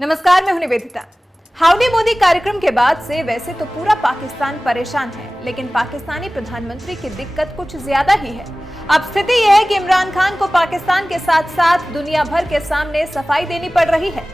नमस्कार, मैं हूं निवेदिता। हाउडी मोदी कार्यक्रम के बाद से वैसे तो पूरा पाकिस्तान परेशान है, लेकिन पाकिस्तानी प्रधानमंत्री की दिक्कत कुछ ज्यादा ही है। अब स्थिति यह है कि इमरान खान को पाकिस्तान के साथ साथ दुनिया भर के सामने सफाई देनी पड़ रही है।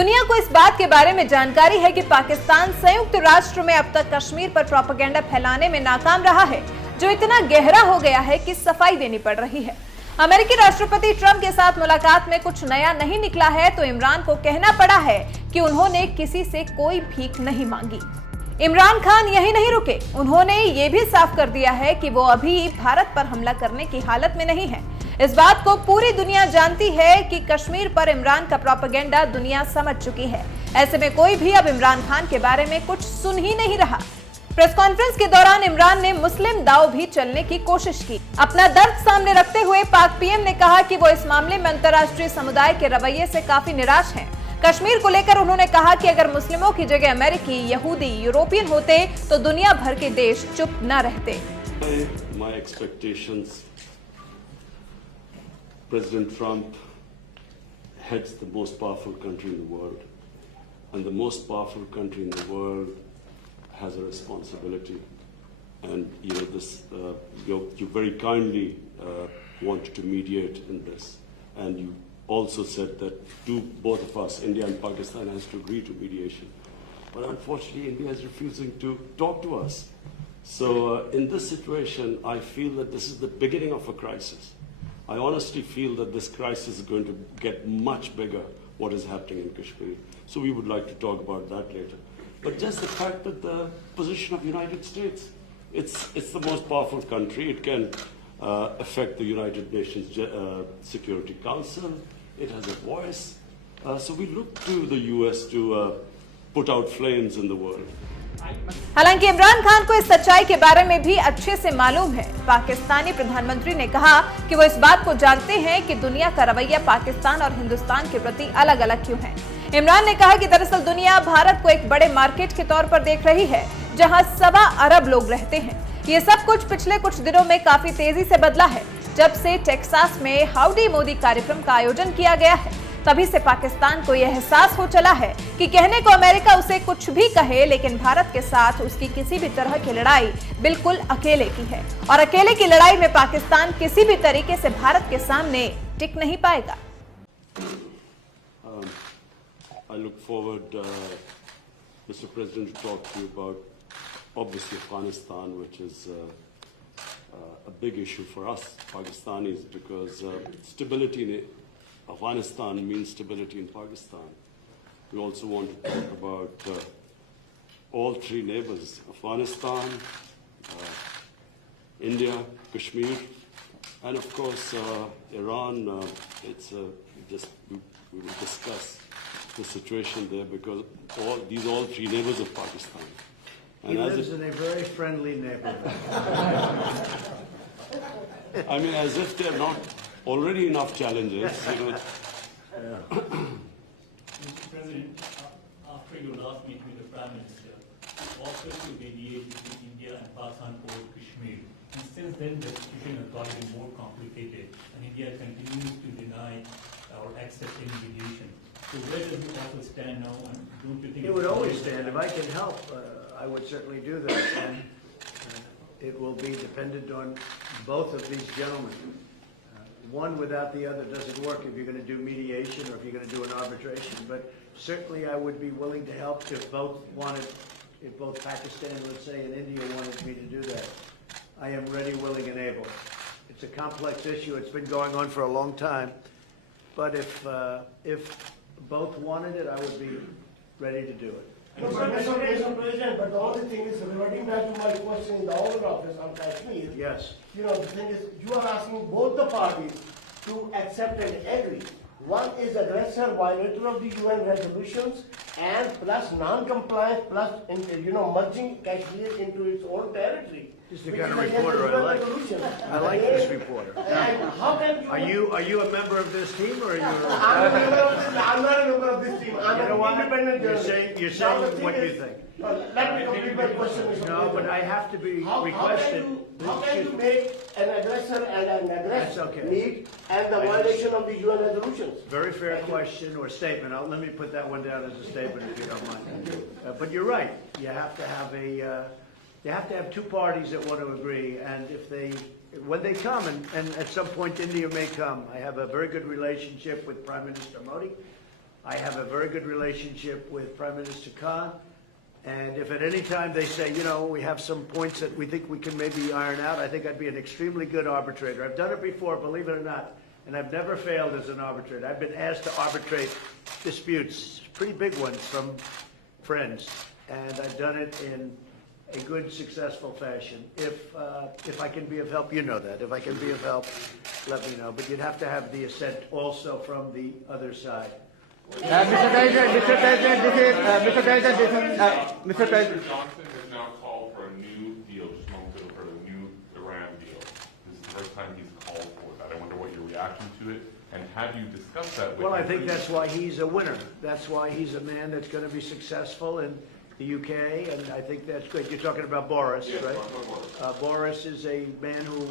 दुनिया को इस बात के बारे में जानकारी है कि पाकिस्तान संयुक्त राष्ट्र में अब तक कश्मीर पर प्रोपेगेंडा फैलाने में नाकाम रहा है, जो इतना गहरा हो गया है कि सफाई देनी पड़ रही है। अमेरिकी राष्ट्रपति ट्रंप के साथ मुलाकात में कुछ नया नहीं निकला है, तो इमरान को कहना पड़ा है कि उन्होंने किसी से कोई भीख नहीं मांगी। इमरान खान यही नहीं रुके, उन्होंने ये भी साफ कर दिया है कि वो अभी भारत पर हमला करने की हालत में नहीं है। इस बात को पूरी दुनिया जानती है कि कश्मीर पर इमरान का प्रोपेगेंडा दुनिया समझ चुकी है। ऐसे में कोई भी अब इमरान खान के बारे में कुछ सुन ही नहीं रहा। प्रेस कॉन्फ्रेंस के दौरान इमरान ने मुस्लिम दाव भी चलने की कोशिश की। अपना दर्द सामने रखते हुए पाक पीएम ने कहा कि वो इस मामले में अंतर्राष्ट्रीय समुदाय के रवैये से काफी निराश हैं। कश्मीर को लेकर उन्होंने कहा कि अगर मुस्लिमों की जगह अमेरिकी, यहूदी, यूरोपियन होते तो दुनिया भर के देश चुप न रहते। President Trump heads the most powerful country in the world, and the most powerful country in the world has a responsibility. And you know this. You very kindly wanted to mediate in this, and you also said that both of us, India and Pakistan, has to agree to mediation. But unfortunately, India is refusing to talk to us. So in this situation, I feel that this is the beginning of a crisis. I honestly feel that this crisis is going to get much bigger, what is happening in Kashmir. So we would like to talk about that later. But just the fact that the position of the United States, it's the most powerful country. It can affect the United Nations Security Council. It has a voice. So we look to the US to put out flames in the world. हालांकि इमरान खान को इस सच्चाई के बारे में भी अच्छे से मालूम है। पाकिस्तानी प्रधानमंत्री ने कहा कि वो इस बात को जानते हैं कि दुनिया का रवैया पाकिस्तान और हिंदुस्तान के प्रति अलग अलग क्यों है। इमरान ने कहा कि दरअसल दुनिया भारत को एक बड़े मार्केट के तौर पर देख रही है, जहां 1.25 अरब लोग रहते हैं। ये सब कुछ पिछले कुछ दिनों में काफी तेजी से बदला है। जब से टेक्सास में हाउडी मोदी कार्यक्रम का आयोजन किया गया है, तभी से पाकिस्तान को यह एहसास हो चला है कि कहने को अमेरिका उसे कुछ भी कहे, लेकिन भारत के साथ उसकी किसी भी तरह की लड़ाई बिल्कुल अकेले की है, और अकेले की लड़ाई में पाकिस्तान किसी भी तरीके से भारत के सामने टिक नहीं पाएगा। I look forward, Mr. President, to talk to you about obviously Afghanistan, which is a big issue for us Pakistanis, because stability in Afghanistan means stability in Pakistan. We also want to talk about all three neighbors: Afghanistan, India, Kashmir, and of course Iran. We will discuss the situation there, because all three neighbors of Pakistan. And he lives in a very friendly neighborhood. I mean, as if they're not already enough challenges. Mr. President, after your last meeting with the Prime Minister, you offered to mediate between India and Pakistan over Kashmir. And since then, the situation has gotten more complicated, and India continues to deny or accept any mediation. So where does the offer stand now, and don't you think It would always stand. If I can help, I would certainly do that. And it will be dependent on both of these gentlemen. One without the other doesn't work if you're going to do mediation or if you're going to do an arbitration. But certainly I would be willing to help if both Pakistan, let's say, and India wanted me to do that. I am ready, willing, and able. It's a complex issue. It's been going on for a long time. But if both wanted it, I would be ready to do it. Mr. President, but the only thing is, reverting back to my question in the Oval Office on Kashmir, Yes. you know, the thing is, you are asking both the parties to accept and agree. One is aggressor, violator of the UN resolutions, and plus non-compliance, plus merging Kashmir into its own territory. This is the kind of reporter I like. I like this reporter. And how can Are you a member of this team, or are you? I'm not a member of this team. I'm a know what? independent You're journalist. saying Now the thing what you is- think. Let me complete my question, Mr. No, but President. I have to be How requested. how can you make an aggressor and an That's aggressor okay. meet and the I violation of the UN resolutions? Very fair question or statement. Let me put that one down as a statement if you don't mind. But you're right. You have to have two parties that want to agree, and when they come, and at some point India may come. I have a very good relationship with Prime Minister Modi. I have a very good relationship with Prime Minister Khan. And if at any time they say, we have some points that we think we can maybe iron out, I think I'd be an extremely good arbitrator. I've done it before, believe it or not, and I've never failed as an arbitrator. I've been asked to arbitrate disputes, pretty big ones from friends, and I've done it in a good, successful fashion. If I can be of help, you know that. If I can be of help, let me know. But you'd have to have the assent also from the other side. Mr. President, Mr. Johnson has now called for a new deal, just moments ago, for a new Iran deal. This is the first time he's called for that. I wonder what your reaction to it, and have you discussed that with Well, I him? think that's why he's a winner. That's why he's a man that's going to be successful in the UK, and I think that's great. You're talking about Boris, Yes, right? Boris. Boris is a man who,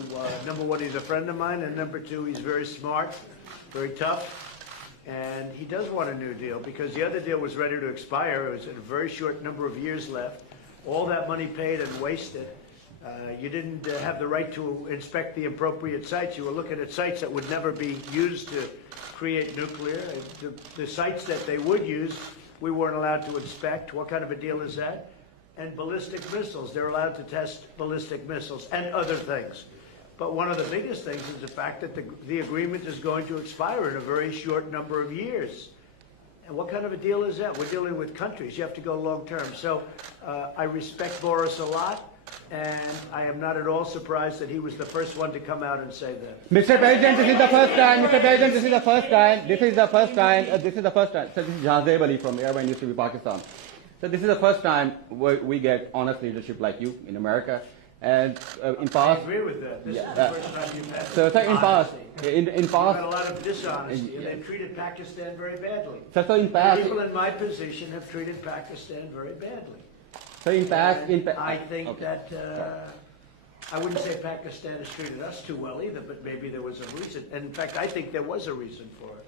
number one, he's a friend of mine, and number two, he's very smart, very tough. And he does want a new deal because the other deal was ready to expire. It was a very short number of years left. All that money paid and wasted. You didn't have the right to inspect the appropriate sites. You were looking at sites that would never be used to create nuclear. The sites that they would use, we weren't allowed to inspect. What kind of a deal is that? And ballistic missiles. They're allowed to test ballistic missiles and other things. But one of the biggest things is the fact that the agreement is going to expire in a very short number of years. And what kind of a deal is that? We're dealing with countries. You have to go long term. So I respect Boris a lot, and I am not at all surprised that he was the first one to come out and say that. Mr. President, this is the first time. Mr. President, this is the first time. This is the first time. This is the first time. So this is Jazeb Ali from Airline News TV Pakistan. So this is the first time we get honest leadership like you in America. And in I past, agree with that. This is the first time you've had so in past, honesty. in You've had a past, lot of dishonesty, and they've treated Pakistan very badly. so in past, People in my position have treated Pakistan very badly. so in past, And I think that I wouldn't say Pakistan has treated us too well either, but maybe there was a reason. And in fact, I think there was a reason for it.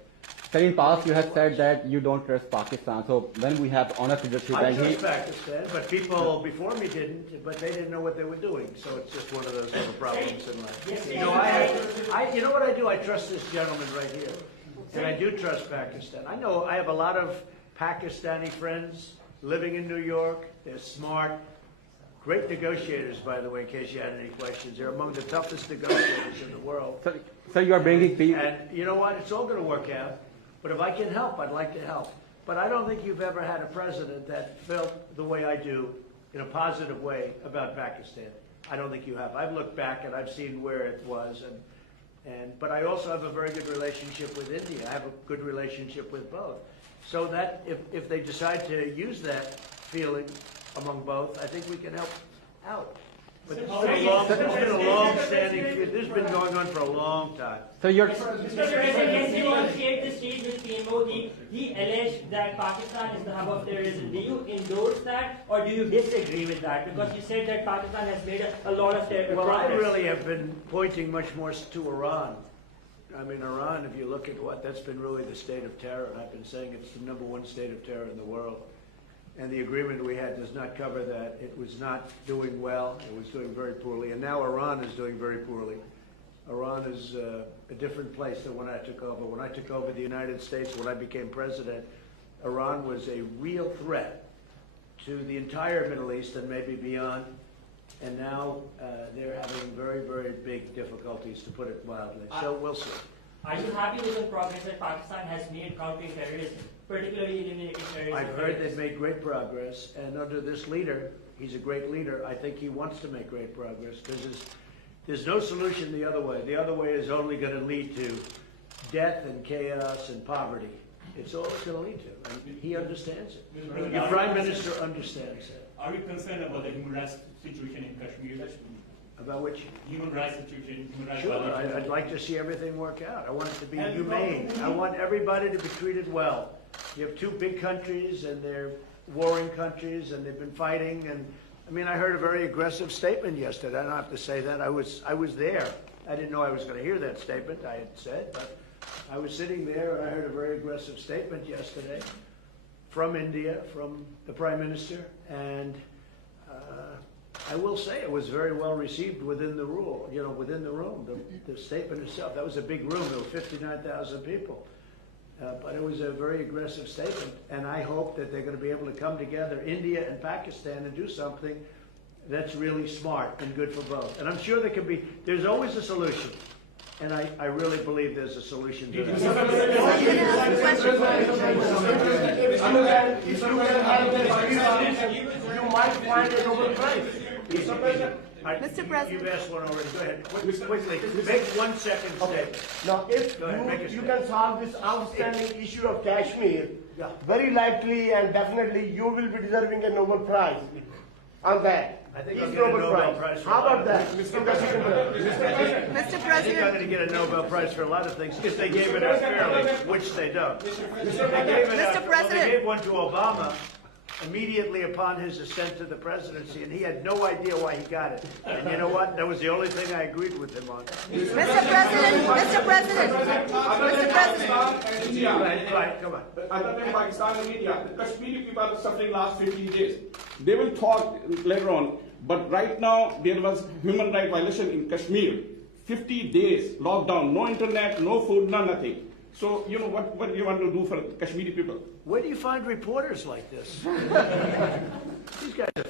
so in past you have said that you don't trust Pakistan. So when we have honest leadership, I and trust Pakistan, but people before me didn't, but they didn't know what they were doing. So it's just one of those little problems in life. You know, you know what I do? I trust this gentleman right here. And I do trust Pakistan. I know I have a lot of Pakistani friends living in New York. They're smart. Great negotiators, by the way, in case you had any questions. They're among the toughest negotiators in the world. so you are bringing peace. And you know what? It's all going to work out. But if I can help, I'd like to help. But I don't think you've ever had a president that felt the way I do in a positive way about Pakistan. I don't think you have. I've looked back and I've seen where it was. But I also have a very good relationship with India. I have a good relationship with both. So that if they decide to use that feeling among both, I think we can help out. But there's been a long-standing feud. This has been going on for a long time. So you're. Mr. President, yesterday on Shared the Stage with PM Modi, he alleged that Pakistan is the hub of terrorism. Do you endorse that or do you disagree with that? Because you said that Pakistan has made a lot of terror. Well, I really have been pointing much more to Iran. I mean, Iran, if you look at that's been really the state of terror. I've been saying it's the #1 state of terror in the world. And the agreement we had does not cover that. It was not doing well. It was doing very poorly. And now Iran is doing very poorly. Iran is a different place than when I took over. When I took over the United States, when I became president, Iran was a real threat to the entire Middle East and maybe beyond. And now they're having very, very big difficulties, to put it mildly. So we'll see. Are you happy with the progress that Pakistan has made countering terrorism, particularly eliminating terrorism? I've heard they've made great progress, and under this leader, he's a great leader. I think he wants to make great progress because there's no solution the other way. The other way is only going to lead to death and chaos and poverty. It's all it's going to lead to, and he understands it. Your Prime Minister understands that. Are you concerned about the human rights situation in Kashmir? About which? Human rights situation, human rights Sure, violations. I'd like to see everything work out. I want it to be humane. I want everybody to be treated well. You have two big countries, and they're warring countries, and they've been fighting. And I mean, I heard a very aggressive statement yesterday. I don't have to say that. I was there. I didn't know I was going to hear that statement. I had said, but I was sitting there, and I heard a very aggressive statement yesterday from India, from the Prime Minister, and I will say it was very well received within the rule, within the room, the statement itself. That was a big room. There were 59,000 people. But it was a very aggressive statement, and I hope that they're going to be able to come together, India and Pakistan, and do something that's really smart and good for both. And I'm sure there's always a solution. And I really believe there's a solution to that. If you can help this, you might find a Nobel Prize. Mr. President. You've asked one already. Go ahead. Quickly. Make 1 second statement. Now, if you can solve this outstanding issue of Kashmir, very likely and definitely you will be deserving a Nobel Prize on that. I think I'll get a Nobel Prize for How about that? Mr. President. I think I'm going to get a Nobel Prize for a lot of things if they gave it out fairly, which they don't. Mr. President. They gave one to Obama immediately upon his ascent to the presidency, and he had no idea why he got it. And you know what? That was the only thing I agreed with him on. Mr. President, Mr. President, Mr. President. Right, come on. Other than Pakistan and India, the Kashmiri people are suffering last 15 days. They will talk later on, but right now there was human rights violation in Kashmir. 50 days lockdown, no internet, no food, nothing. So, what do you want to do for Kashmiri people? Where do you find reporters like this? These guys are